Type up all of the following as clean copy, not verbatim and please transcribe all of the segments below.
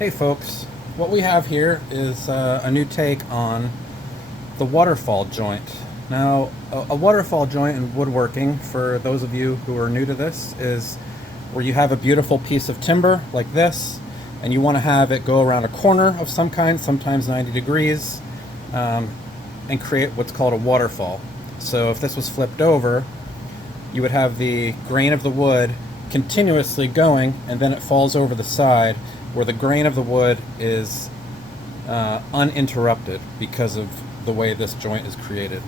Hey folks, what we have here is a new take on the waterfall joint. Now, a waterfall joint in woodworking, for those of you who are new to this, is where you have a beautiful piece of timber like this, and you want to have it go around a corner of some kind, sometimes 90 degrees, and create what's called a waterfall. So if this was flipped over, you would have the grain of the wood continuously going, and then it falls over the side where the grain of the wood is uninterrupted because of the way this joint is created.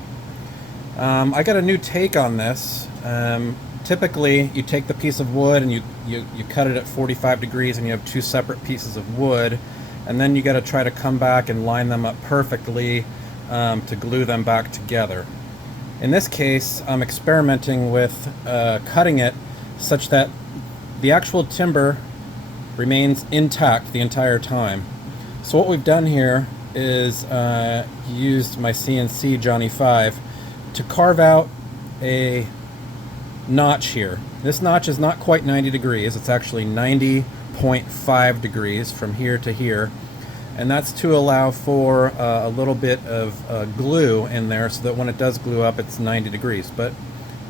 I got a new take on this. Typically, you take the piece of wood and you cut it at 45 degrees and you have two separate pieces of wood, and then you got to try to come back and line them up perfectly to glue them back together. In this case, I'm experimenting with cutting it such that the actual timber remains intact the entire time. So what we've done here is used my CNC Johnny 5 to carve out a notch here. This notch is not quite 90 degrees, it's actually 90.5 degrees from here to here, and that's to allow for a little bit of glue in there so that when it does glue up it's 90 degrees, but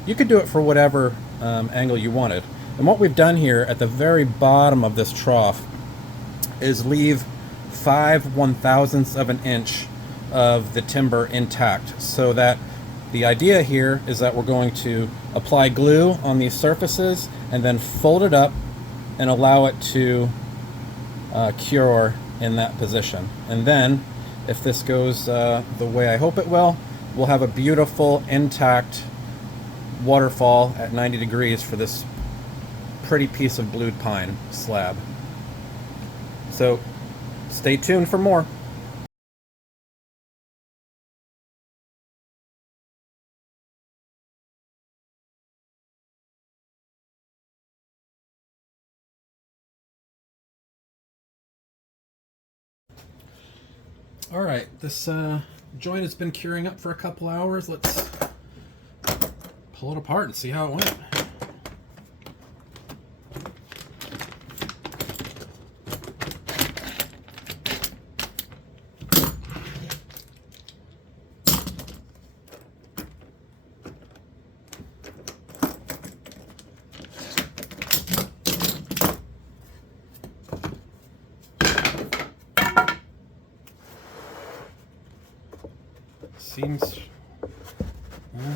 you could do it for whatever angle you wanted. And what we've done here at the very bottom of this trough is leave 5/1000ths of an inch of the timber intact, so that the idea here is that we're going to apply glue on these surfaces and then fold it up and allow it to cure in that position. And then if this goes the way I hope it will, we'll have a beautiful intact waterfall at 90 degrees for this pretty piece of blued pine slab. So stay tuned for more. All right, this joint has been curing up for a couple hours. Let's pull it apart and see how it went.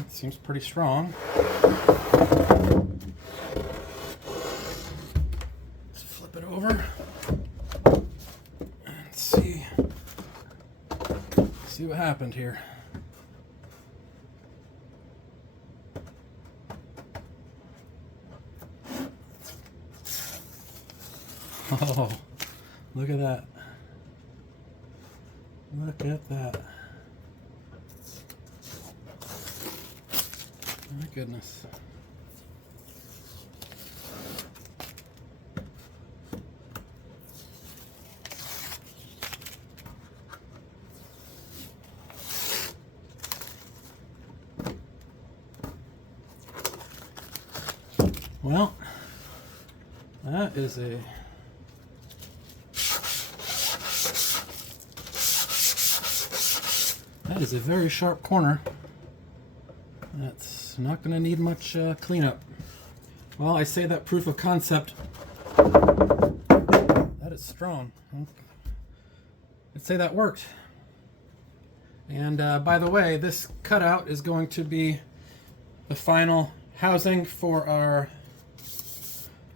Seems pretty strong. Let's flip it over and see what happened here. Oh, look at that. Look at that. My goodness. Well, that is a very sharp corner. That's not going to need much cleanup. Well, I say that proof of concept. That is strong. I'd say that worked. And by the way, this cutout is going to be the final housing for our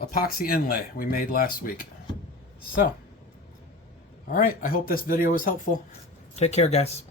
epoxy inlay we made last week. So, all right, I hope this video was helpful. Take care, guys.